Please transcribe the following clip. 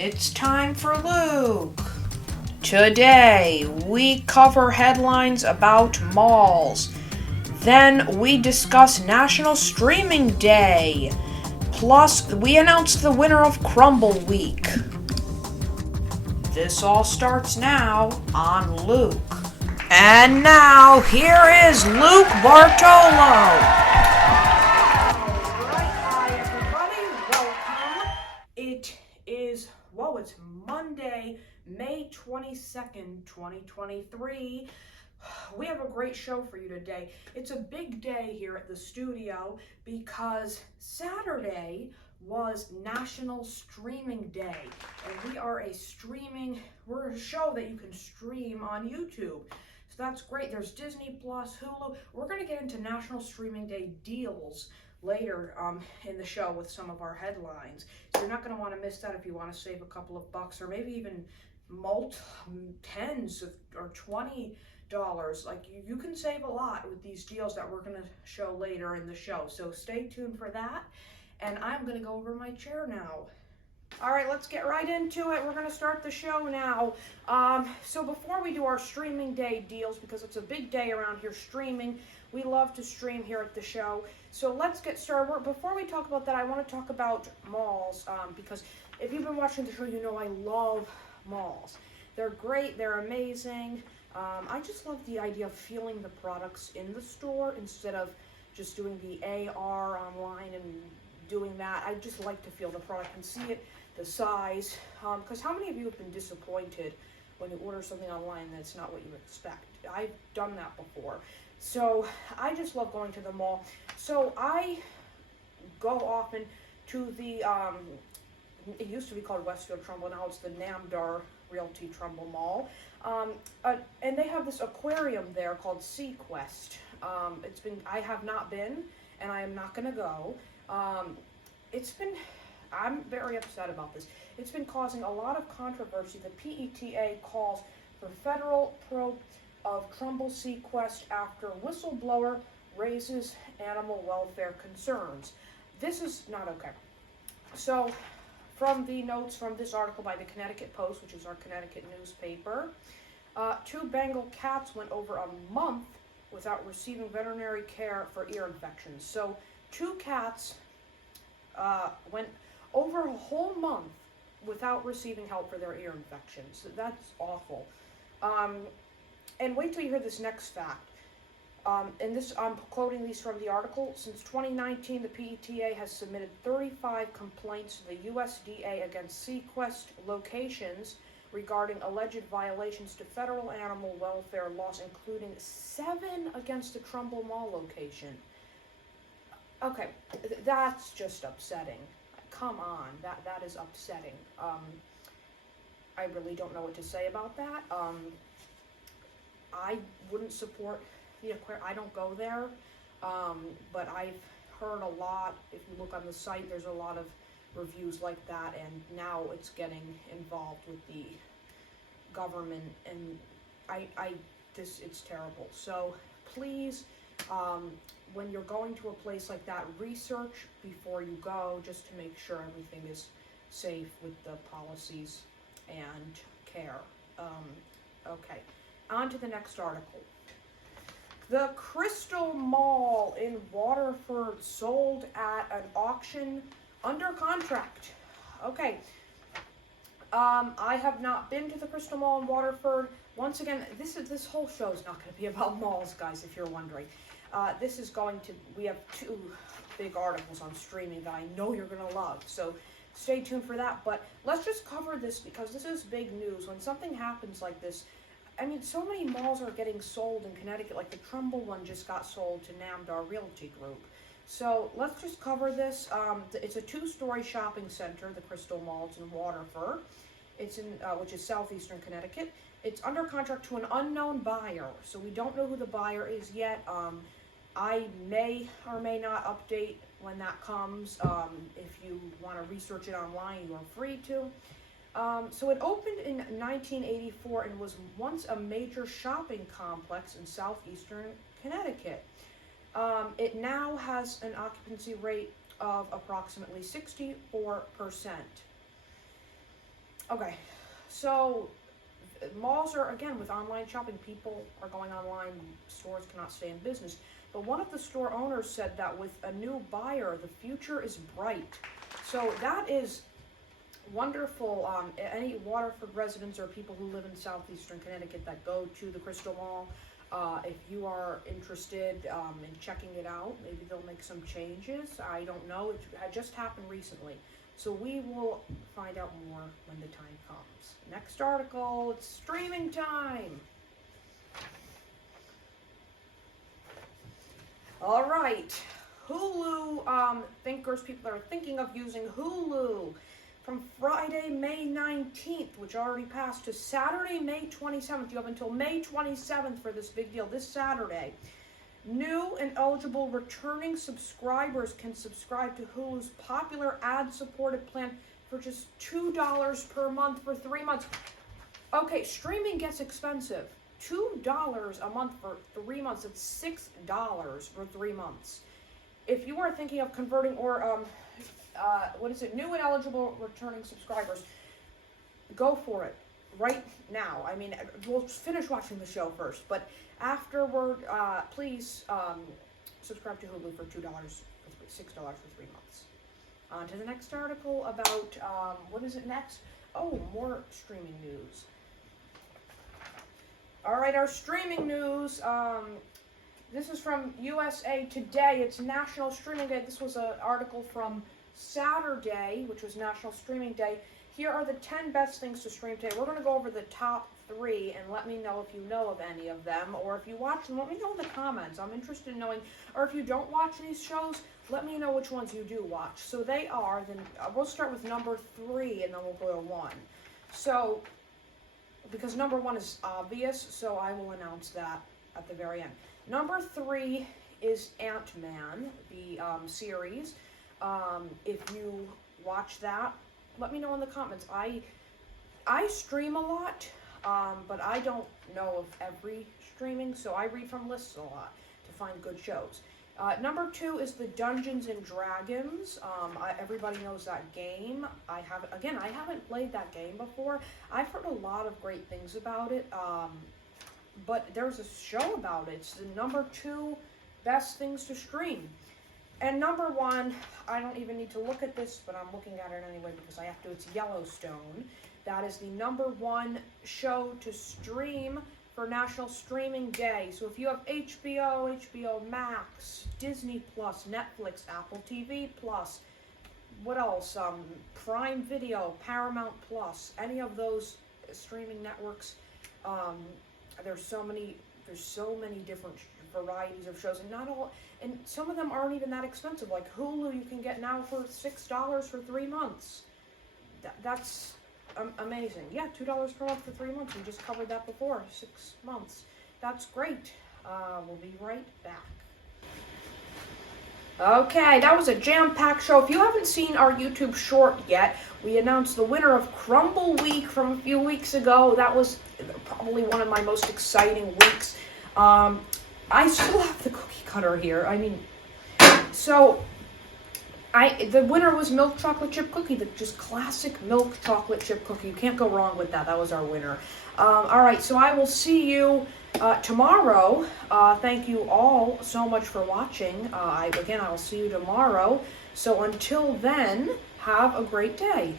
It's time for Luke. Today, we cover headlines about malls. Then, we discuss National Streaming Day. Plus, we announce the winner of Crumbl Week. This all starts now on Luke. And now, here is Luke Bartolo. It's Monday, May 22nd, 2023. We have a great show for you today. It's a big day here at the studio because Saturday was National Streaming Day. And we're a show that you can stream on YouTube. So that's great. There's Disney Plus, Hulu. We're going to get into National Streaming Day deals later in the show with some of our headlines. So you're not going to want to miss that if you want to save a couple of bucks or maybe even tens or $20. Like you can save a lot with these deals that we're going to show later in the show. So stay tuned for that. And I'm going to go over my chair now. All right, let's get right into it. We're going to start the show now. So before we do our streaming day deals, because it's a big day around here streaming, we love to stream here at the show. So let's get started. Before we talk about that, I want to talk about malls, because if you've been watching the show, you know I love malls. They're great. They're amazing. I just love the idea of feeling the products in the store instead of just doing the AR online and doing that. I just like to feel the product and see it, the size, because how many of you have been disappointed when you order something online that's not what you expect? I've done that before. So I just love going to the mall. So I go often to the, it used to be called Westfield Crumbl, now it's the Namdar Realty Crumbl Mall. And they have this aquarium there called SeaQuest. I have not been, and I am not going to go. I'm very upset about this. It's been causing a lot of controversy. The PETA calls for federal probe of Crumbl SeaQuest after whistleblower raises animal welfare concerns. This is not okay. So, from the notes from this article by the Connecticut Post, which is our Connecticut newspaper, 2 Bengal cats went over a month without receiving veterinary care for ear infections. So, 2 cats went over a whole month without receiving help for their ear infections. That's awful. And wait till you hear this next fact. And this, I'm quoting these from the article. Since 2019, the PETA has submitted 35 complaints to the USDA against SeaQuest locations regarding alleged violations to federal animal welfare laws, including 7 against the Crumbl Mall location. Okay, that's just upsetting. Come on, that is upsetting. I really don't know what to say about that. I wouldn't support the aquarium. I don't go there, but I've heard a lot. If you look on the site, there's a lot of reviews like that, and now it's getting involved with the government, and it's terrible. So please, when you're going to a place like that, research before you go, just to make sure everything is safe with the policies and care. Okay, on to the next article. The Crystal Mall in Waterford sold at an auction under contract. Okay, I have not been to the Crystal Mall in Waterford. Once again, this whole show is not going to be about malls, guys, if you're wondering. We have 2 big articles on streaming that I know you're going to love, so stay tuned for that. But let's just cover this because this is big news. When something happens like this, I mean, so many malls are getting sold in Connecticut, like the Crumbl one just got sold to Namdar Realty Group. So let's just cover this. It's a 2-story shopping center, the Crystal Mall. It's in Waterford. It's in, which is southeastern Connecticut. It's under contract to an unknown buyer, so we don't know who the buyer is yet. I may or may not update when that comes. If you want to research it online, you are free to. So it opened in 1984 and was once a major shopping complex in southeastern Connecticut. It now has an occupancy rate of approximately 64%. Okay, so malls are, again, with online shopping, people are going online, stores cannot stay in business. But one of the store owners said that with a new buyer, the future is bright. So that is wonderful. Any Waterford residents or people who live in southeastern Connecticut that go to the Crystal Mall, if you are interested in checking it out, maybe they'll make some changes. I don't know. It just happened recently. So we will find out more when the time comes. Next article, it's streaming time. All right, Hulu thinkers, people that are thinking of using Hulu from Friday, May 19th, which already passed, to Saturday, May 27th. You have until May 27th for this big deal, this Saturday. New and eligible returning subscribers can subscribe to Hulu's popular ad-supported plan for just $2 per month for 3 months. Okay, streaming gets expensive. $2 a month for 3 months. It's $6 for 3 months. If you are thinking of converting or new and eligible returning subscribers, go for it right now. I mean, we'll finish watching the show first, but afterward, please subscribe to Hulu for $6 for 3 months. On to the next article about, what is it next? Oh, more streaming news. All right, our streaming news. This is from USA Today. It's National Streaming Day. This was an article from Saturday, which was National Streaming Day. Here are the 10 best things to stream today. We're going to go over the top 3 and let me know if you know of any of them, or if you watch them, let me know in the comments. I'm interested in knowing, or if you don't watch these shows, let me know which ones you do watch. So they are, then we'll start with number 3 and then we'll go to 1. So, because number 1 is obvious, so I will announce that at the very end. Number 3 is Ant-Man, the series. If you watch that, let me know in the comments. I stream a lot, but I don't know of every streaming, so I read from lists a lot to find good shows. Number 2 is the Dungeons and Dragons. Everybody knows that game. I haven't played that game before. I've heard a lot of great things about it, but there's a show about it. It's the number 2 best things to stream. And number 1, I don't even need to look at this, but I'm looking at it anyway because I have to. It's Yellowstone. That is the number 1 show to stream for National Streaming Day. So if you have HBO, HBO Max, Disney Plus, Netflix, Apple TV Plus, what else? Prime Video, Paramount Plus, any of those streaming networks. There's so many different varieties of shows, and some of them aren't even that expensive. Like Hulu, you can get now for $6 for 3 months. That's amazing. Yeah, $2 per month for 3 months. We just covered that before. 6 months. That's great. We'll be right back. Okay, that was a jam-packed show. If you haven't seen our YouTube short yet, we announced the winner of Crumbl Week from a few weeks ago. That was probably one of my most exciting weeks. I still have the cookie cutter here. I mean, so the winner was milk chocolate chip cookie, the just classic milk chocolate chip cookie. You can't go wrong with that. That was our winner. All right, so I will see you tomorrow. Thank you all so much for watching. I will see you tomorrow. So until then, have a great day.